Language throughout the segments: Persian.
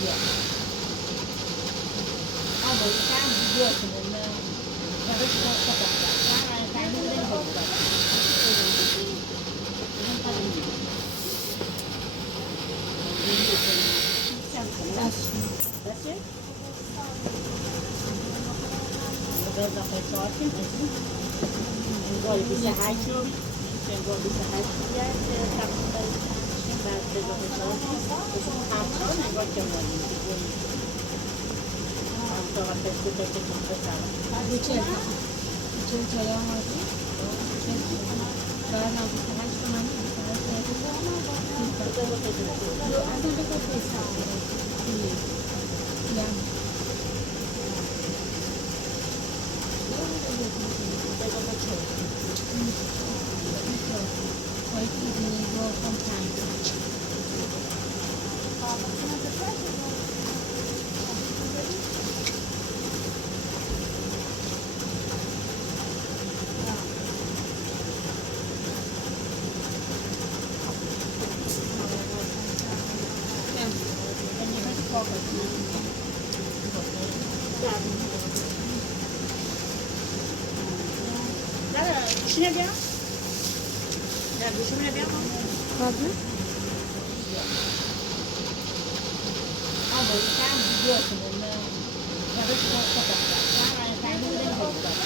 بیا اما کم بیا کنه برای شما خدا من تعمیر نمی‌کنم باشه بذار خواهیم انگار 28 رو انگار 28 بیاد تقریبا بعد بذار خواهیم همچنان انگار که مالی همچنان پسته که تون بسرم چه چایی آمازی؟ باید نازی 28 تومانی 28 اصلا بکن پیسا گوشینه بیام؟ نه گوشینه بیام؟ قبله؟ باید کم بیا کنه برای شما خدا من تعمیر نمی‌کنم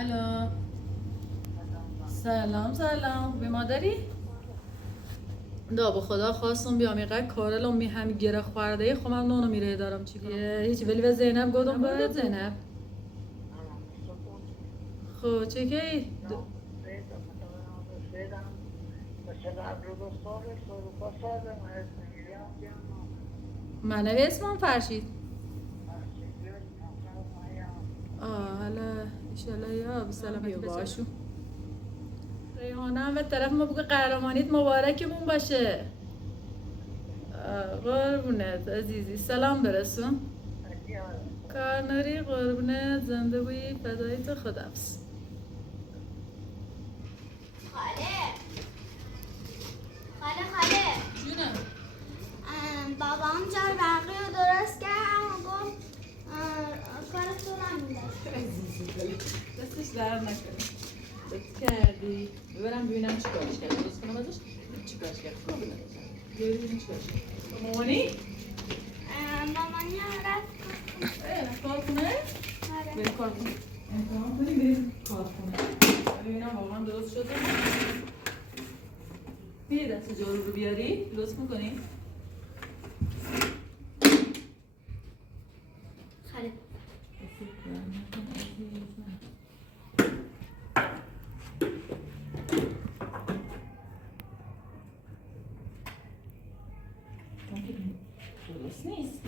الو سلام به مادری؟ دا به خدا خواستم بیام اینقدر کارل امی همین گره خورده خب من نونو میره دارم چی کنم هیچی ولی به زینب گفتم برات زینب خب چه کی؟ من اسمم فرشید حالا ایشالا یا بسلامتی باشو ریحانه هم به طرف ما بگو قهرمانیت مبارکمون باشه قربونت عزیزی سلام برسون کارناری قربونت زنده بویی فدای تو خداحافظ خاله جونم بابام جای برقی رو درست کرد و گفت کار تو رو میده دستش در نکنه دست کردی ببرم ببینم چی کارش کرد درست کنم ازش چی کارش کرد ببینم چی کارش کرد مامانی؟ مامانی رفت کار کنه؟ آره بریم کار کنه امتحان کنیم بریم کار کنه ببینم واقعا درست شده بیه دست جارو رو بیاری درست میکنی؟ خاله درست نیست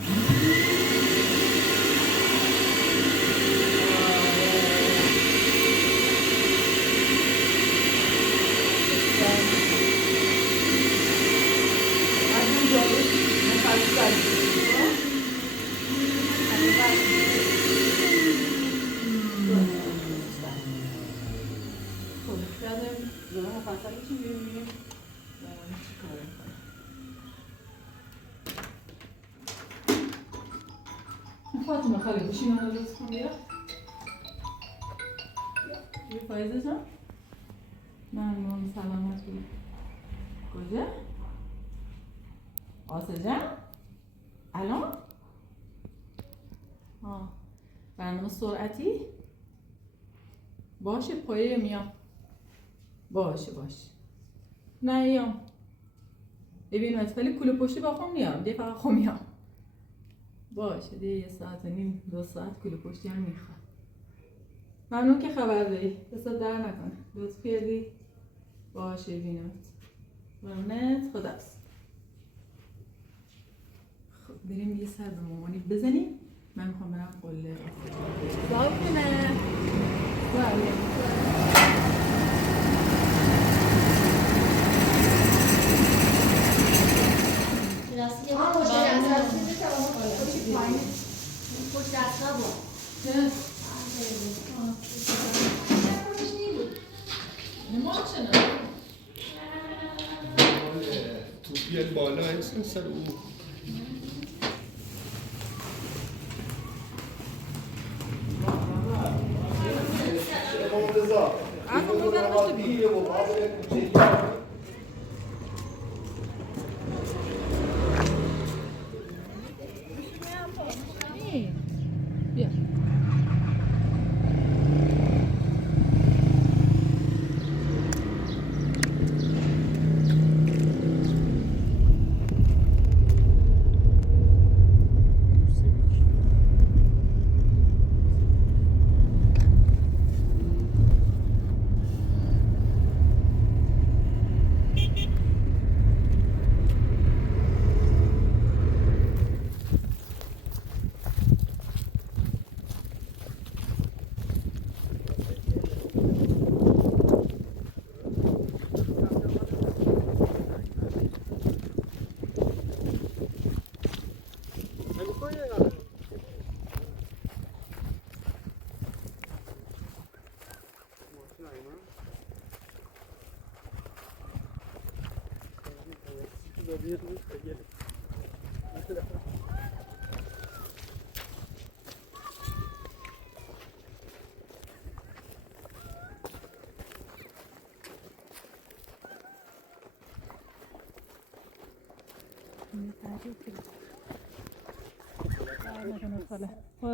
فاطمه خاله گوشی منو لطف کن بیا بیا فایزه جان ممنون سلامت بیا کجا؟ آسه جان؟ الان؟ برنامه سرعتی؟ باشه پایه میام باشه نه ایام ببین ولی کوله پشتی با خود میام دیگه فقط خود میام باشه دیگه 1 ساعت و نیم 2 ساعت کیلو پشتی هم میخواد. ممنون که خبر دادی. دست در نکنه. لطف کردی. باشه بینمت. ممنونت. خداحافظ. خب بریم یه سر به مامانی بزنیم. من میخوام برم قله. صاف کنه. بله. تو بیاد بالا احساس او بیا.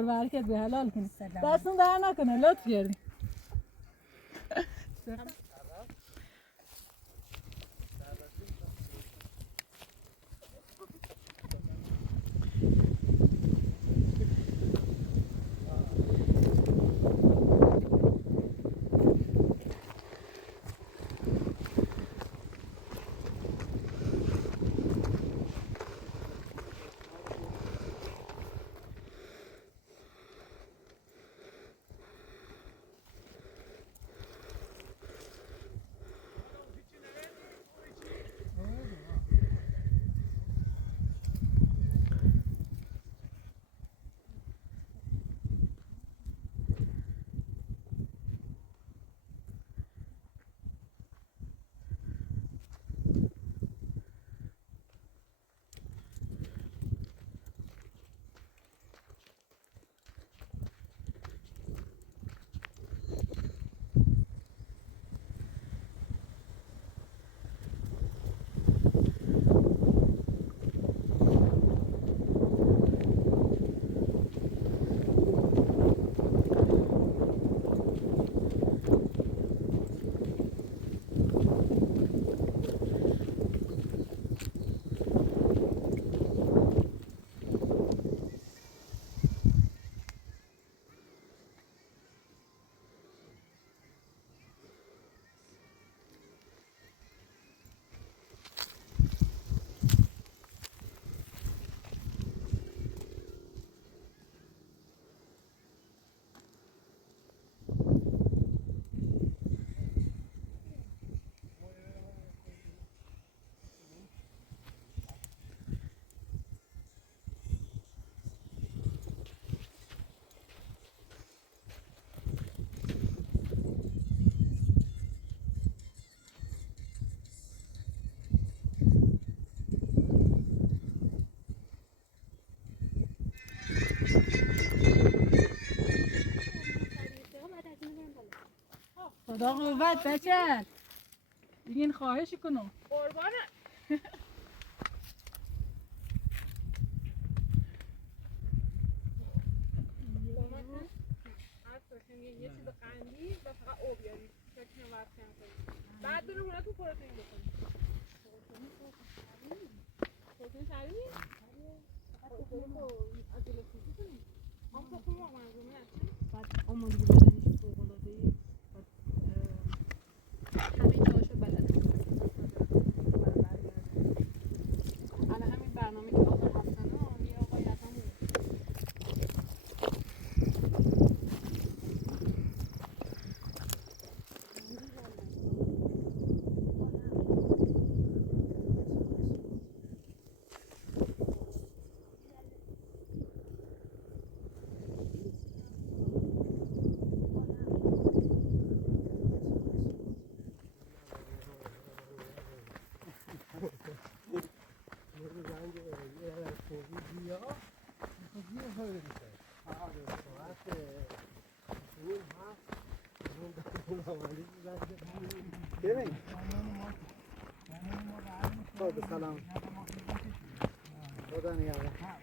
برکت به حلال کنی. دستون در نکنه لطف کردی. خدا قوت بچه بگین خواهش کنم قربانه یه چیز قندی و فقط او بیاری فکر نورد کم کنی بعد بریم اونا تو پروتئین بکنی پروتئین شریعی؟ بعد آمادگی بدنش فوق‌العاده‌ایه. بعد همه جاشو بلده. الان همین برنامه که آقا هستن یه آقای از همون سلام خدا نگهدار.